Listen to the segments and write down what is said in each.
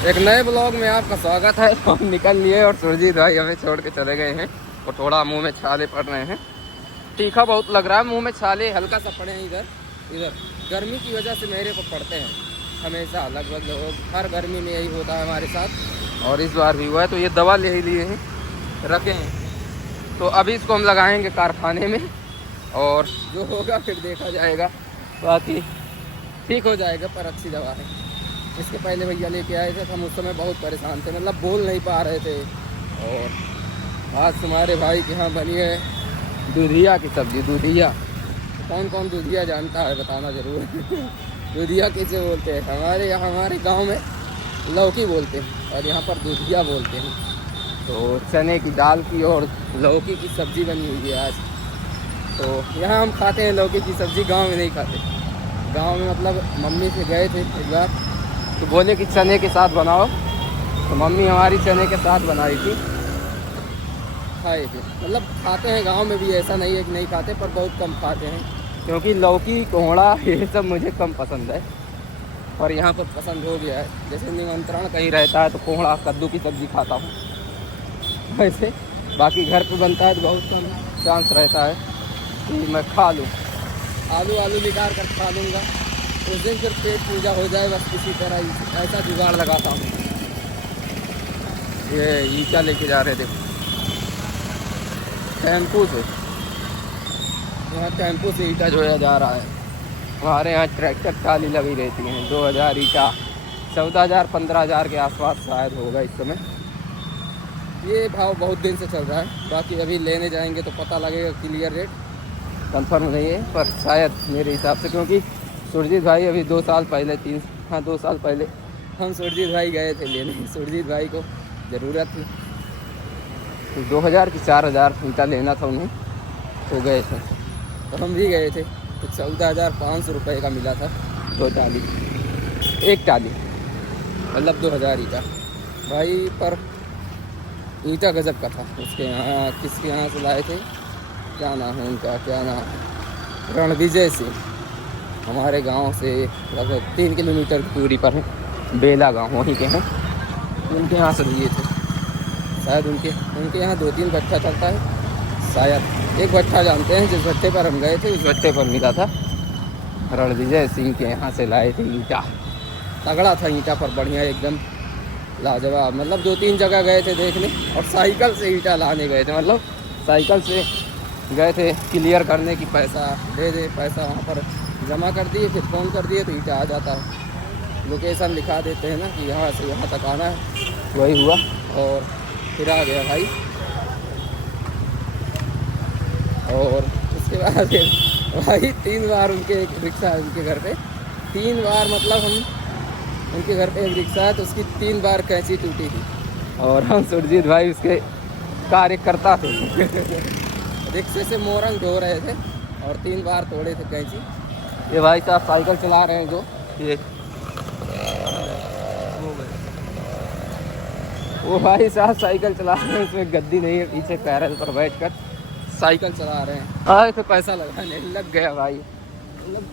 एक नए ब्लॉग में आपका स्वागत है। तो हम निकल लिए और सुरजीत भाई हमें छोड़ के चले गए हैं और थोड़ा मुंह में छाले पड़ रहे हैं। तीखा बहुत लग रहा है, मुंह में छाले हल्का सा पड़े हैं इधर इधर। गर्मी की वजह से मेरे को पड़ते हैं हमेशा, लगभग हर गर्मी में यही होता है हमारे साथ और इस बार भी हुआ है। तो ये दवा ले ही लिए हैं, रखे हैं, तो अभी इसको हम लगाएंगे कारखाने में और जो होगा फिर देखा जाएगा। बाकी ठीक हो जाएगा, पर अच्छी दवा है। इसके पहले भैया लेके आए थे तो हम उस समय बहुत परेशान थे, मतलब बोल नहीं पा रहे थे। और आज तुम्हारे भाई के यहाँ बनी है दूधिया की सब्ज़ी। दूधिया कौन कौन दूधिया जानता है बताना ज़रूर। दूधिया कैसे बोलते हैं? हमारे गांव में लौकी बोलते हैं और यहाँ पर दूधिया बोलते हैं। तो चने की दाल की और लौकी की सब्ज़ी बनी हुई है आज। तो यहाँ हम खाते हैं लौकी की सब्ज़ी, गांव में नहीं खाते। गांव में मतलब मम्मी से गए थे एक बार तो बोले कि चने के साथ बनाओ, तो मम्मी हमारी चने के साथ बनाई थी, खाए थे। मतलब खाते हैं गांव में भी, ऐसा नहीं है कि नहीं खाते, पर बहुत कम खाते हैं क्योंकि लौकी कोहड़ा ये सब मुझे कम पसंद है। और यहाँ पर पसंद हो गया है, जैसे निमंत्रण कहीं रहता है तो कोहड़ा कद्दू की सब्ज़ी खाता हूँ वैसे। बाकी घर पर बनता है तो बहुत कम चांस रहता है कि मैं खा लूँ। आलू निकाल कर खा लूँगा उस दिन, फिर पेट पूजा हो जाए बस। इसी तरह ऐसा जुगाड़ लगाता हूँ। ये ईटा लेके जा रहे थे टेम्पू से, यहाँ टेम्पू से ईटा जोया जा रहा है। हमारे यहाँ ट्रैक्टर ट्राली लगी रहती हैं। 2000 ईटा, 14,000 15,000 के आसपास शायद होगा इस समय। ये भाव बहुत दिन से चल रहा है। बाकी अभी लेने जाएंगे तो पता लगेगा, क्लियर रेट कंफर्म नहीं है, पर शायद मेरे हिसाब से, क्योंकि सुरजीत भाई अभी 2 साल पहले 2 साल पहले हम सुरजीत भाई गए थे लेने। सुरजीत भाई को ज़रूरत थी तो 2000 की 4000 ईंटा लेना था उन्हें, तो गए थे। तो हम भी गए थे तो 14,500 रुपये का मिला था 2 टाली, एक टाली मतलब 2000 ईंटा भाई। पर ईंटा गजब का था। उसके यहाँ किसके यहाँ से लाए थे, क्या नाम है उनका, क्या नाम, रणविजय सिंह। हमारे गांव से लगभग 3 किलोमीटर की दूरी पर है, बेला गांव वहीं के हैं। उनके यहाँ से लिए थे शायद। उनके यहाँ 2-3 भट्ठा चलता है शायद। एक भट्ठा जानते हैं, जिस भट्ठे पर हम गए थे उस भट्ठे पर मिला था। रणविजय सिंह के यहाँ से लाए थे ईंटा। तगड़ा था ईंटा, पर बढ़िया एकदम लाजवाब। मतलब 2-3 जगह गए थे देखने और साइकिल से ईंटा लाने गए थे। मतलब साइकिल से गए थे क्लियर करने की, पैसा दे दे, पैसा वहाँ पर जमा कर दिए, फिर फ़ोन कर दिए तो ईंटा आ जाता है। लोकेशन लिखा देते हैं ना कि यहाँ से यहाँ तक आना है, वही हुआ और फिर आ गया भाई। और उसके बाद भाई 3 बार उनके एक रिक्शा है उनके घर पे, 3 बार मतलब हम उनके घर पे एक रिक्शा है तो उसकी 3 बार कैंची टूटी थी। और हम सुरजीत भाई उसके कार्यकर्ता थे। रिक्शे से मोरंग ढो रहे थे और 3 बार तोड़े थे कैंची। ये भाई साहब साइकिल चला रहे हैं, जो ये वो भाई साहब साइकिल चला रहे हैं, उसमें गद्दी नहीं है, पीछे पैरल पर बैठकर साइकिल चला रहे हैं। आए तो पैसा लगाने लग गया भाई। मतलब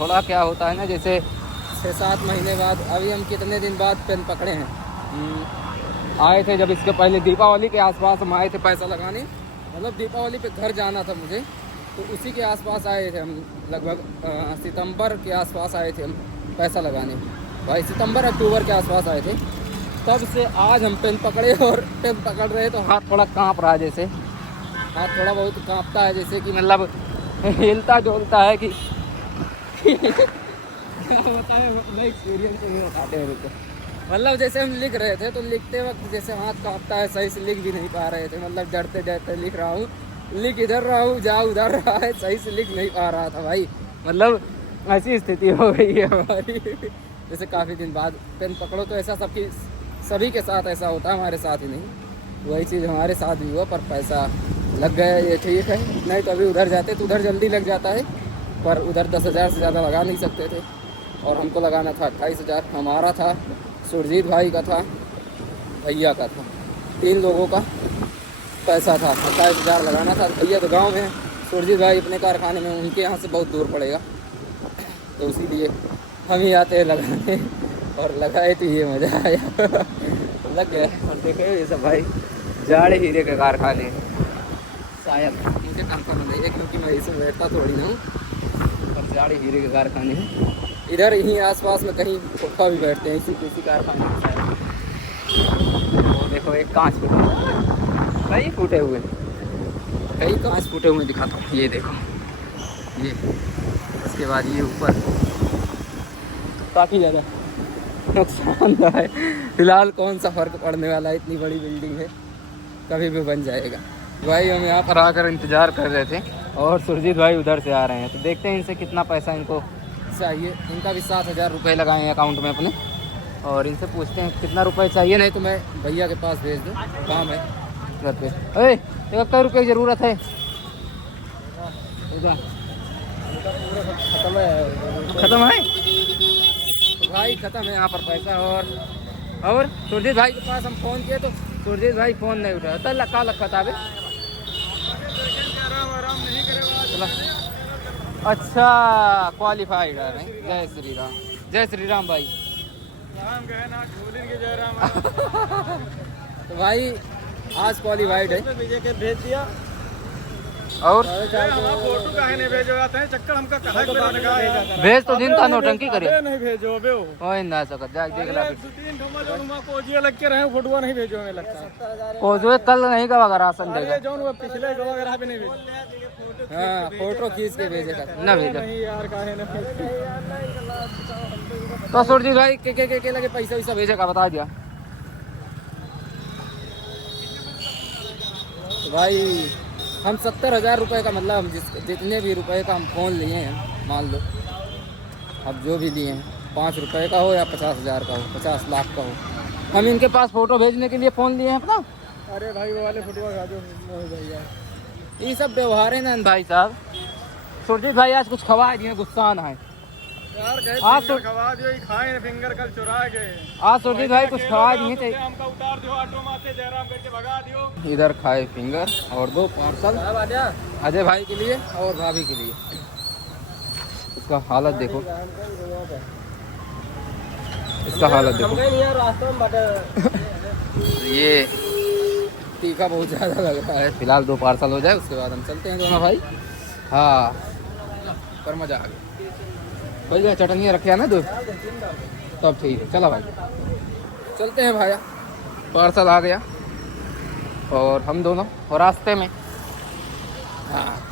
थोड़ा क्या होता है ना, जैसे 6-7 महीने बाद, अभी हम कितने दिन बाद पेन पकड़े हैं। आए थे जब इसके पहले दीपावली के आसपास हम आए थे पैसा लगाने। मतलब दीपावली पे घर जाना था मुझे, तो उसी के आसपास आए थे हम। लगभग सितंबर के आसपास आए थे हम पैसा लगाने भाई, सितंबर अक्टूबर के आसपास आए थे। तब से आज हम पेन पकड़े और पेन पकड़ रहे तो हाथ थोड़ा कांप रहा है, जैसे हाथ थोड़ा बहुत कांपता है, जैसे कि मतलब हिलता डोलता है कि क्या होता है, अपना एक्सपीरियंस नहीं बताते हैं मुझे। मतलब जैसे हम लिख रहे थे तो लिखते वक्त जैसे हाथ कांपता है, सही से लिख भी नहीं पा रहे थे। मतलब डरते डरते लिख रहा हूँ, लिख इधर रहा हूँ, जा उधर रहा है, सही से लिख नहीं पा रहा था भाई। मतलब ऐसी स्थिति हो गई है हमारी। जैसे काफ़ी दिन बाद पेन पकड़ो तो ऐसा सभी के साथ ऐसा होता है, हमारे साथ ही नहीं। वही चीज़ हमारे साथ भी हुआ, पर पैसा लग गया, ये ठीक है। नहीं तो अभी उधर जाते तो उधर जल्दी लग जाता है, पर उधर 10,000 से ज़्यादा लगा नहीं सकते थे और हमको लगाना था 28,000। हमारा था, सुरजीत भाई का था, भैया का था, 3 लोगों का पैसा था। 27,000 लगाना था। भैया तो गांव में है, सुरजीत भाई अपने कारखाने में, उनके यहाँ से बहुत दूर पड़ेगा, तो इसीलिए हम ही आते हैं लगाने। और लगाए तो ये मज़ा आया। लग गया। और देखो ये सब भाई जाड़े हीरे के कारखाने हैं। शायद मुझे कंफर्म नहीं है क्योंकि मैं इसमें बैठता थोड़ी ना हूँ। और जाड़े हीरे के कारखाने हैं इधर यहीं आसपास में, कहीं फुफा भी बैठते हैं इसी कारखाने में शायद। वो देखो एक कांच फूटा, कई फूटे हुए, कई कांच फूटे हुए दिखाता हूँ। ये देखो ये, उसके बाद ये ऊपर काफ़ी ज़्यादा नुकसानदायक है। फिलहाल कौन सा फ़र्क पड़ने वाला है, इतनी बड़ी बिल्डिंग है, कभी भी बन जाएगा। भाई हम यहाँ पर आकर इंतज़ार कर रहे थे और सुरजीत भाई उधर से आ रहे हैं, तो देखते हैं इनसे कितना पैसा इनको चाहिए। इनका भी 7,000 रुपये लगाए हैं अकाउंट में अपने, और इनसे पूछते हैं कितना रुपए चाहिए, नहीं तो मैं भैया के पास भेज दूँ, काम है घर पे। अरे 71 रुपये की ज़रूरत है। ख़त्म है भाई, ख़त्म है यहाँ पर पैसा। और सुरजीत भाई के पास हम फ़ोन किए तो सुरजीत भाई फ़ोन नहीं उठाया, तो लखा लखा बे। अच्छा क्वालिफाइड है। जय श्री राम, जय श्री राम भाई। तो भाई आज क्वालिफाइड है, भेज दिया। और फोटो काहे नहीं भेजो आते हैं चक्कर हमका कहा भेज तो दिन था नौटंकी करे नहीं भेजो बे ओए ना सकत जा देख ला 2-3 ठोमा जो नुमा कोजिया लग के रहे फोटो नहीं भेजो में लगता कोजो कल नहीं का वगैरह राशन देगा जोन वो पिछले गवा वगैरह भी नहीं भेजो। हां फोटो खींच के भेजेगा ना भेजो नहीं यार काहे ना। तो सुरजीत भाई के लगे पैसा वैसा भेजेगा बता दिया भाई। हम 70,000 रुपये का, मतलब हम जितने भी रुपए का हम फ़ोन लिए हैं, मान लो अब जो भी लिए हैं 5 रुपये का हो या 50,000 का हो, 50 लाख का हो, हम इनके पास फ़ोटो भेजने के लिए फ़ोन लिए हैं अपना। अरे भाई वो वाले फोटो भैया ये सब व्यवहार है ना भाई साहब। सुरजीत भाई आज कुछ खवा दिए, गुस्सा ना है आज तो खवा दियो, खाए फिंगर कल चुरा गए। आज सुरजीत भाई कुछ खवा दिए थे, हमका उतार दियो ऑटो में से जयराम करके भगा दियो। इधर खाए फिंगर और 2 पार्सल अजय भाई के लिए और भाभी के लिए। इसका हालत देखो, इसका हालत देखो। ये तीखा बहुत ज़्यादा लग रहा है। फिलहाल 2 पार्सल हो जाए उसके बाद हम चलते हैं दोनों भाई। हाँ पर मज़ा आ गया भाई। चटनियाँ रखे ना 2 तब ठीक है। चलो भाई चलते हैं भाई। पार्सल आ गया और हम दोनों और रास्ते में। हाँ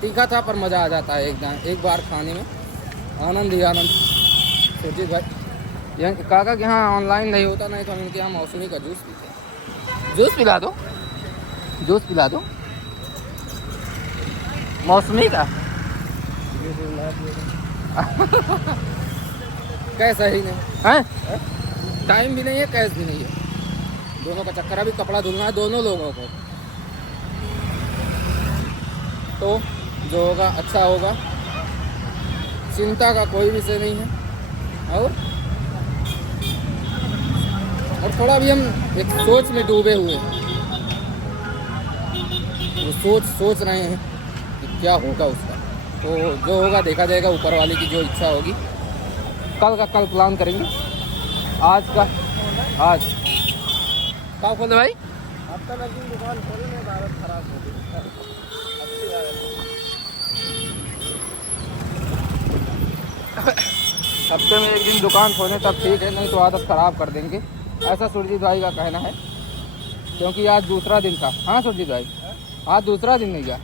तीखा था पर मज़ा आ जाता है एकदम, एक बार खाने में आनंद ही आनंद। सुरजीत भाई यहाँ काका के यहाँ ऑनलाइन नहीं होता, नहीं तो हम इनके यहाँ मौसमी का जूस पीते हैं। जूस पिला दो, जूस पिला दो मौसमी का। कैसा ही नहीं है, टाइम भी नहीं है, कैश भी नहीं है, दोनों का चक्कर। अभी कपड़ा धुलना है दोनों लोगों को, तो जो होगा अच्छा होगा, चिंता का कोई विषय नहीं है। और थोड़ा भी हम एक सोच में डूबे हुए हैं, वो सोच रहे हैं कि क्या होगा उसका, तो जो होगा देखा जाएगा, ऊपर वाले की जो इच्छा होगी। कल का कल प्लान करेंगे, आज का आज। क्या खोले भाई, आपका दुकान खोलने में हालत खराब हो गई। हफ्ते में एक दिन दुकान खोलें तब ठीक है, नहीं तो आदत ख़राब कर देंगे, ऐसा सुरजीत भाई का कहना है। क्योंकि आज दूसरा दिन था। हाँ सुरजीत भाई आज दूसरा दिन नहीं गया।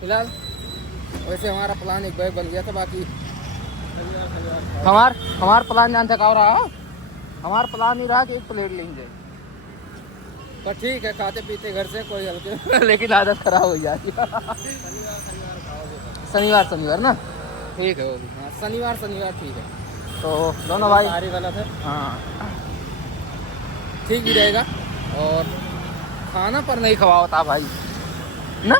फिलहाल वैसे हमारा प्लान एक बैग बन गया था, बाकी हमार प्लान जानते क्या हो रहा है, हमारा प्लान ही रहा कि एक प्लेट लेंगे, पर ठीक है खाते पीते घर से कोई हल्के लेकिन आदत ख़राब हो जाती है। शनिवार ना ठीक है, वो भी हाँ शनिवार ठीक है। तो दोनों भाई गलत है, हाँ ठीक भी रहेगा। और खाना पर नहीं खवाता भाई ना।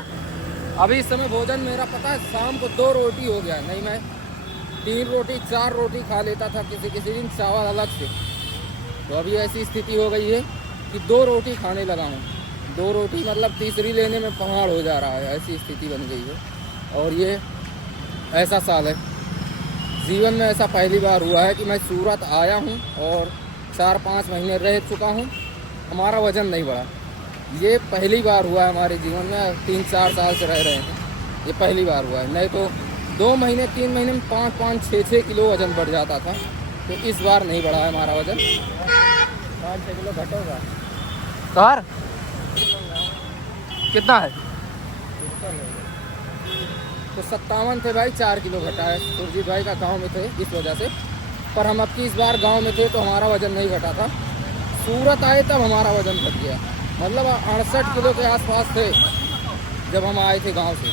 अभी इस समय भोजन मेरा पता है शाम को 2 रोटी हो गया, नहीं मैं 3 रोटी 4 रोटी खा लेता था किसी दिन चावल अलग से। तो अभी ऐसी स्थिति हो गई है कि 2 रोटी खाने लगा हूँ। 2 रोटी मतलब तीसरी लेने में पहाड़ हो जा रहा है, ऐसी स्थिति बन गई है। और ये ऐसा साल है जीवन में ऐसा पहली बार हुआ है कि मैं सूरत आया हूँ और 4-5 महीने रह चुका हूँ, हमारा वज़न नहीं बढ़ा। ये पहली बार हुआ है हमारे जीवन में, 3-4 साल से रह रहे हैं, ये पहली बार हुआ है। नहीं तो 2 महीने 3 महीने में 5-5 6-6 किलो वज़न बढ़ जाता था, तो इस बार नहीं बढ़ा है हमारा वज़न। 5-6 किलो घटेगा। कार कितना है? तो 57 थे भाई, 4 किलो घटा है। सुरजीत भाई का गांव में थे इस वजह से, पर हम अब की इस बार गांव में थे तो हमारा वज़न नहीं घटा था। सूरत आए तब हमारा वज़न घट गया, मतलब 68 किलो के आसपास थे जब हम आए थे गांव से।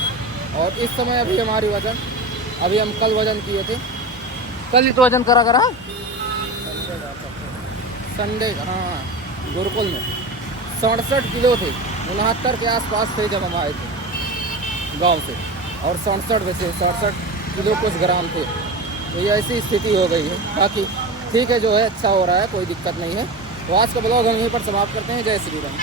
और इस समय अभी हमारी वज़न, अभी हम कल वज़न किए थे, कल ही तो वज़न करा संडे का, हाँ गुरुकुल में 67 किलो थे, 69 के आसपास थे जब हम आए थे गांव से, और 67 वैसे 67 किलो कुछ ग्राम थे। तो ये ऐसी स्थिति हो गई है। बाकी ठीक है, जो है अच्छा हो रहा है, कोई दिक्कत नहीं है। तो आज का ब्लॉग हम यहीं पर समाप्त करते हैं। जय श्री राम।